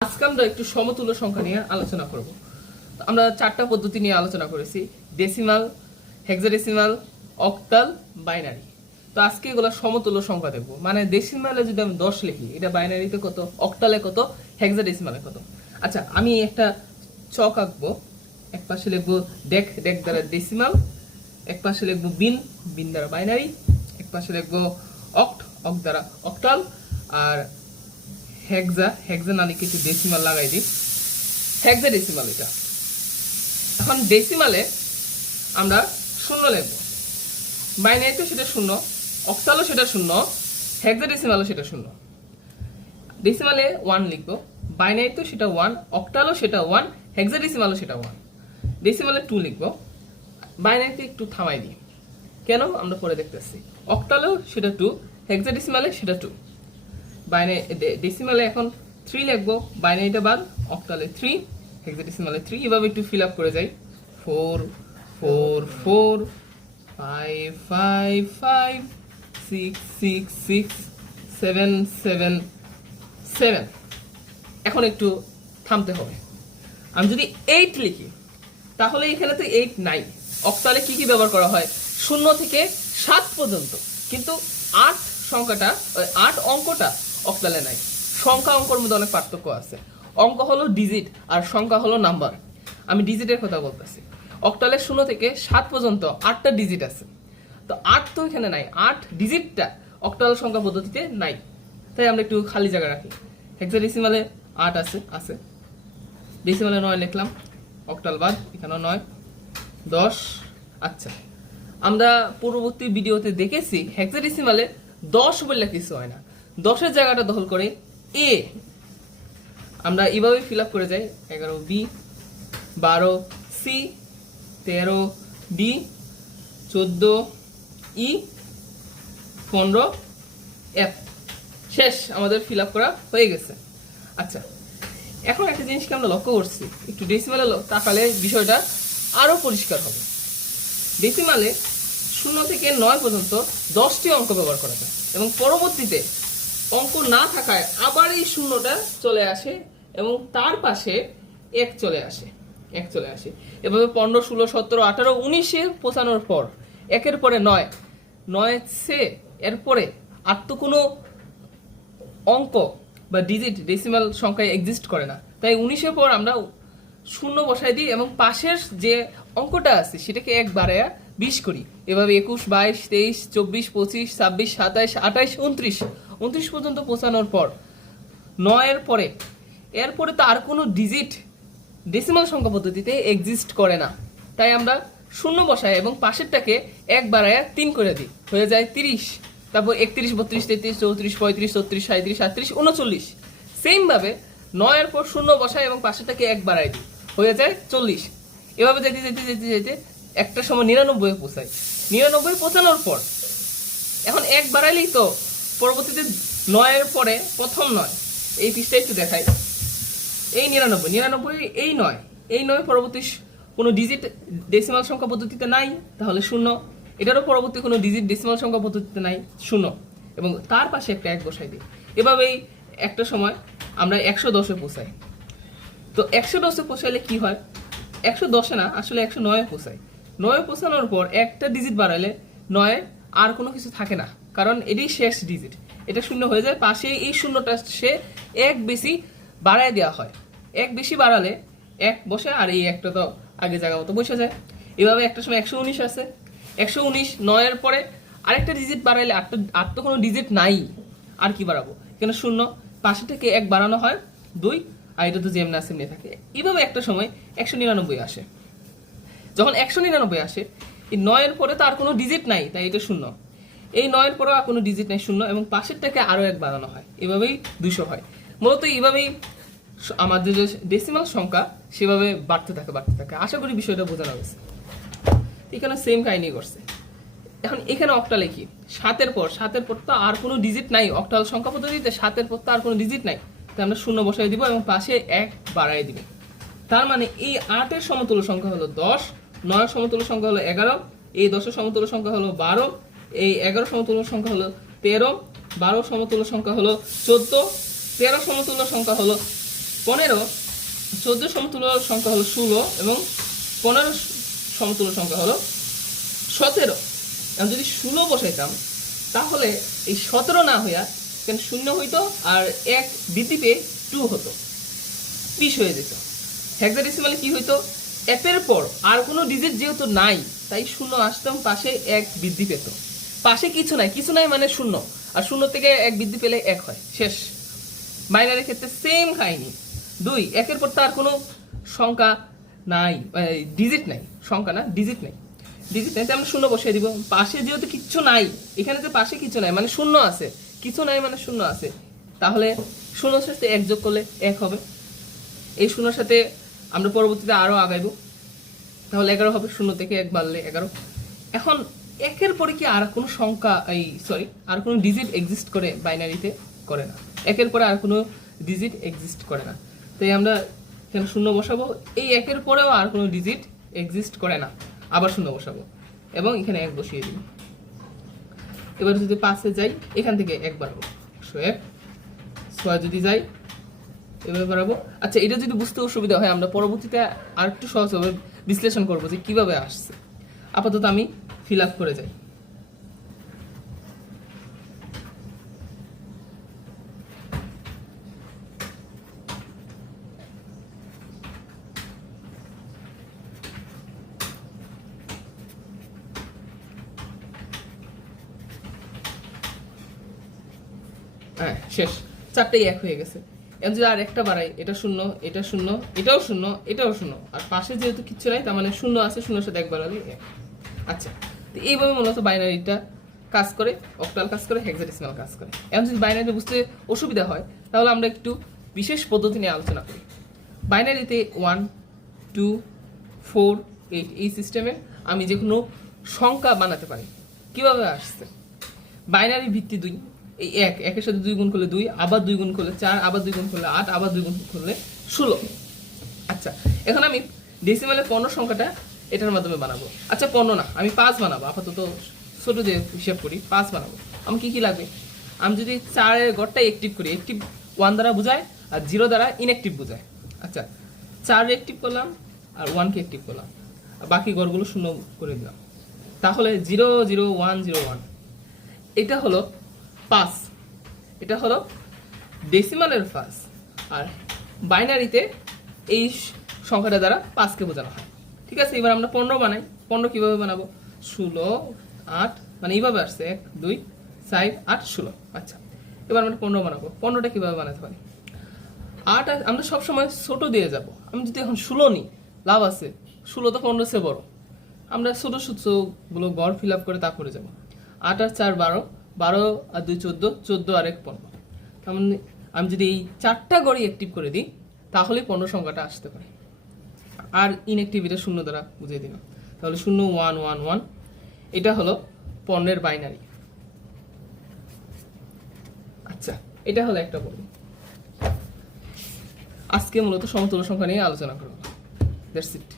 আজকে আমরা একটু সমতুল্য সংখ্যা নিয়ে আলোচনা করব। আমরা চারটা পদ্ধতি নিয়ে আলোচনা করেছি: ডেসিমাল, হেক্সাডেসিমাল, অক্টাল, বাইনারি। তো আজকে এগুলো সমতুল্য সংখ্যা দেখব। মানে ডেসিমালে যদি আমি 10 লিখি, এটা বাইনারিতে কত, অক্টালে কত, হেক্সাডেসিমালে কত। আচ্ছা, আমি একটা চক আঁকবো। এক পাশে লিখবো ডেক, ডেক দ্বারা ডেসিমাল, এক পাশে লিখবো বিন, বিন দ্বারা বাইনারি, এক পাশে লিখবো অক্ট, অক্ট দ্বারা অক্টাল, আর হেক্সা, হেক্সা না লিখে একটু ডেসিমাল লাগাই দিই, হেক্সাডেসিমাল এটা। এখন ডেসিমালে আমরা শূন্য লিখব, বাইনারিতে সেটা শূন্য, অক্টালও সেটা শূন্য, হেক্সাডেসিমালও সেটা শূন্য। ডেসিমালে 1 লিখবো, বাইনারিতে সেটা 1, অক্টালও সেটা 1, হেক্সাডেসিমালও সেটা 1। ডেসিমালে 2 লিখবো, বাইনারিতে একটু থামাই দিই, কেন আমরা পরে দেখতেছি। অক্টালেও সেটা 2, হেক্সাডেসিমালে সেটা 2। ডেসিমালে এখন 3 লিখবো, বাইনারিটা বাদ, অক্টালে 3, হেক্সাডেসিমালে 3। এভাবে একটু ফিল আপ করে যাই। 4 4 4 5 5 5 6 6 6 7 7 7। এখন একটু থামতে হবে। আমি যদি 8 লিখি, তাহলে এখানে তো 8 নাই। অক্টালে কি কি ব্যবহার করা হয়? 0 থেকে 7 পর্যন্ত, কিন্তু 8 সংখ্যাটা, 8 অঙ্কটা অক্টালে নাই। সংখ্যা অঙ্কর মধ্যে অনেক পার্থক্য আছে। অঙ্ক হলো ডিজিট আর সংখ্যা হলো নাম্বার। আমি ডিজিটের কথা বলতেছি। অক্টালে 0 থেকে 7 পর্যন্ত 8টা ডিজিট আছে, তো 8 তো এখানে নাই। 8 ডিজিটটা অক্টাল সংখ্যা পদ্ধতিতে নাই, তাই আমরা একটু খালি জায়গা রাখি। হেক্সাডেসিমালে 8 আছে। ডেসিমালে 9 লিখলাম, অক্টাল বাদ, এখানেও 9 10। আচ্ছা, আমরা পূর্ববর্তী ভিডিওতে দেখেছি হেক্সাডেসিমালে 10 বললে কিছু হয় না, 10-এর জায়গাটা দখল করে এ। আমরা এইভাবে ফিল আপ করে যাই। 11 বি, 12 সি, 13 ডি, 14 ই, 15 এফ। শেষ, আমাদের ফিল আপ করা হয়ে গেছে। আচ্ছা, এখন একটা জিনিসকে আমরা লক্ষ্য করছি, একটু ডেসিমালে তাকালে বিষয়টা আরো পরিষ্কার হবে। ডেসিমালে 0 থেকে 9 পর্যন্ত 10টি অঙ্ক ব্যবহার করা যায়, এবং পরবর্তীতে অঙ্ক না থাকায় আবার এই শূন্যটা চলে আসে এবং তার পাশে 1 চলে আসে, 1 চলে আসে। এভাবে 15 16 17 18 19-এ পৌঁছানোর পর 1-এর পরে 9, 9 এরপরে আর তো কোনো অঙ্ক বা ডিজিট ডেসিমাল সংখ্যায় এক্সিস্ট করে না, তাই 19-এর পর আমরা শূন্য বসাই দিই এবং পাশের যে অঙ্কটা আছে সেটাকে 1 বাড়ায়া 20 করি। এভাবে 21 22 23 24 25 26 27 28 29, 29 পর্যন্ত পৌঁছানোর পর 9-এর পরে, এরপরে তো আর কোনো ডিজিট ডেসিমাল সংখ্যা পদ্ধতিতে এক্সিস্ট করে না, তাই আমরা শূন্য বসাই এবং পাশেরটাকে 1 বাড়ায়া 3 করে দিই, হয়ে যায় 30। তারপর 31 32 33 34 35 36 37 38 39। সেম ভাবে 9-এর পর শূন্য বসাই এবং পাশেরটাকে 1 বাড়াই দিই, হয়ে যায় 40। এভাবে যেতে যেতে যেতে যেতে একটা সময় 99-এ পৌঁছাই। 99 পৌঁছানোর পর এখন 1 বাড়াইলেই তো পরবর্তীতে 9-এর পরে প্রথম 9, এই পৃষ্ঠায় একটু দেখাই। এই 99 এই 9, এই 9 পরবর্তী কোনো ডিজিট ডেসিমাল সংখ্যা পদ্ধতিতে নাই, তাহলে 0। এটারও পরবর্তী কোনো ডিজিট ডেসিমাল সংখ্যা পদ্ধতিতে নাই, 0, এবং তার পাশে একটা 1 বসাই দিই। এভাবেই একটা সময় আমরা 110-এ পৌঁছাই। তো 110-এ পৌঁছাইলে কি হয়? 110-এ না, আসলে 109-এ পৌঁছাই। 9-এ পৌঁছানোর পর একটা ডিজিট বাড়ালে 9-এ আর কোনো কিছু থাকে না, কারণ এটাই শেষ ডিজিট। এটা 0 হয়ে যায়, পাশে এই শূন্যটা সে 1 বেশি বাড়ায় দেওয়া হয়। 1 বেশি বাড়ালে 1 বসে, আর এই একটা তো আগে জায়গা মতো বসে যায়। এভাবে একটা সময় 119 আছে। 119 9-এর পরে আরেকটা ডিজিট বাড়াইলে আর তো কোনো ডিজিট নাই, আর কি বাড়াবো? এখানে 0, পাশে থেকে 1 বাড়ানো হয় 2, আর এটা তো যেমনি আছে এমনি থাকে। এইভাবে একটা সময় 199 আসে। যখন 199 আসে, এই 9-এর পরে তো আর কোনো ডিজিট নাই, তাই এটা 0। এই 9-এর পরে আর কোনো ডিজিট নাই, 0, এবং পাশেরটাকে আরো 1 বাড়ানো হয়, এভাবেই 200 হয়। মূলত এইভাবেই আমাদের যে ডেসিমাল সংখ্যা সেভাবে বাড়তে থাকে। আশা করি বিষয়টা বোঝানো গেছে। এখানে সেম কাহিনী করছে। এখন এখানে অক্টাল লিখি, 7-এর পর তো আর কোনো ডিজিট নাই। অক্টাল সংখ্যা পদ্ধতিতে 7-এর পর তো আর কোনো ডিজিট নাই, তাই আমরা 0 বসাই দিব এবং পাশে 1 বাড়াই দিব। তার মানে এই 8-এর সমতুল্য সংখ্যা হলো 10, 9-এর সমতুল্য সংখ্যা হলো 11, এই 10-এর সমতুল্য সংখ্যা হলো 12, এই 11 সমতুল্য সংখ্যা হলো 13, 12 সমতুল্য সংখ্যা হলো 14, 13 সমতুল্য সংখ্যা হলো 15, 14 সমতুল্য সংখ্যা হলো 16 এবং 15 সমতুল্য সংখ্যা হলো 17। এখন যদি 16 বসাইতাম তাহলে এই 17 না হইয়া কেন 0 হইতো আর 1 বৃদ্ধি পেয়ে 2 হতো, 20 হয়ে যেত। হেক্সাডেসিমালে কি হইতো, একের পর আর কোনো ডিজিট যেহেতু নাই তাই 0 আসতাম, পাশে 1 বৃদ্ধি পেত। পাশে কিছু নাই মানে 0, আর 0 থেকে 1 বৃদ্ধি পেলে 1 হয়, শেষ। বাইনারির ক্ষেত্রে সেম কাহিনী। 2, একের পর তার কোনো সংখ্যা নাই, ডিজিট নাই, সংখ্যা না ডিজিট নাই, আমরা 0 বসিয়ে দিব। পাশে যেহেতু কিচ্ছু নাই, এখানে যে পাশে কিছু নাই মানে 0 আছে, কিছু নাই মানে 0 আছে, তাহলে 0 সাথে 1 যোগ করলে 1 হবে। এই 0 সাথে আমরা পরবর্তীতে আরো আগাইব, তাহলে 11 হবে, 0 থেকে 1 বাড়লে 11। এখন একের পরে কি আর কোনো সংখ্যা আর কোনো ডিজিট এক্সিস্ট করে? বাইনারিতে করে না, একের পরে আর কোনো ডিজিট এক্সিস্ট করে না, তাই আমরা এখানে 0 বসাবো। এই একের পরেও আর কোনো ডিজিট এক্সিস্ট করে না, আবার 0 বসাবো এবং এখানে 1 বসিয়ে দিব। এবার যদি 5-এ যাই, এখান থেকে 1 বাড়াবো, 101। 6 যদি যাই এভাবে বাড়াবো। আচ্ছা, এটা যদি বুঝতে অসুবিধা হয় আমরা পরবর্তীতে আর একটু সহজভাবে বিশ্লেষণ করবো যে কিভাবে আসছে। আপাতত আমি ফিল আপ করে যাই। হ্যাঁ, শেষ। 4টেই 1 হয়ে গেছে। এখন যদি আর একটা বাড়াই, এটা 0, এটা 0, এটাও 0, এটাও 0, আর পাশে যেহেতু কিচ্ছু নাই তার মানে 0 আছে, 0 সাথে 1 বাড়ালে 1। আচ্ছা, তো এইভাবে মূলত বাইনারিটা কাজ করে, অক্টাল কাজ করে, হেক্সাডেসিমাল কাজ করে। এখন যদি বাইনারি বুঝতে অসুবিধা হয় তাহলে আমরা একটু বিশেষ পদ্ধতি নিয়ে আলোচনা করি। বাইনারিতে 1, 2, 4, 8 এই সিস্টেমে আমি যে কোনো সংখ্যা বানাতে পারি। কিভাবে আসছে? বাইনারি ভিত্তি 2, এই 1 একের সাথে 2 গুণ করলে 2, আবার 2 গুণ করলে 4, আবার 2 গুণ করলে 8, আবার 2 গুণ করলে 16। আচ্ছা, এখন আমি ডেসিমালে 15 সংখ্যাটা এটার মাধ্যমে বানাবো। আচ্ছা, 15 না, আমি 5 বানাবো। আপাতত ছোট দিয়ে হিসাব করি, 5 বানাবো। আমি কি লাগবে? আমি যদি 4 এর ঘরটা অ্যাক্টিভ করি, অ্যাক্টিভ 1 দ্বারা বোঝায় আর 0 দ্বারা ইনঅ্যাক্টিভ বোঝায়। আচ্ছা, 4 অ্যাক্টিভ করলাম আর 1 কে অ্যাক্টিভ করলাম, আর বাকি ঘরগুলো 0 করে দিলাম, তাহলে 0 0 1 0 1। এটা হলো 5, এটা হলো ডেসিমালের 5, আর বাইনারিতে এই সংখ্যাটা দ্বারা 5কে বোঝানো হয়। ঠিক আছে, এবার আমরা 15 বানাই। 15 কিভাবে বানাবো? 16, 8, মানে এইভাবে আসছে 1 2 4 8 16। আচ্ছা, এবার আমরা 15 বানাবো। 15টা কিভাবে বানাতে পারি? 8 আমরা সবসময় ছোট দিয়ে যাব। আমি যদি এখন 16 নিই, লাভ আছে, 16 তো 15 চেয়ে বড়, আমরা ছোট সূত্রগুলো গড় ফিল আপ করে তা করে যাব। 8 আর 4 12, 12 আর 2 14, 14 আর 1 15। তার মানে আমি যদি এই 4টা গড়ই অ্যাক্টিভ করে দিই তাহলে 15 সংখ্যাটা আসতে পারে। আর ইনঅ্যাক্টিভিটা 0 দ্বারা বুঝিয়ে দিলাম, তাহলে 0 1 1 1। এটা হলো 15 এর বাইনারি। আচ্ছা, এটা হলো একটা পর্ব। আজকে মূলত সমতুল্য সংখ্যা নিয়ে আলোচনা করব। That's it.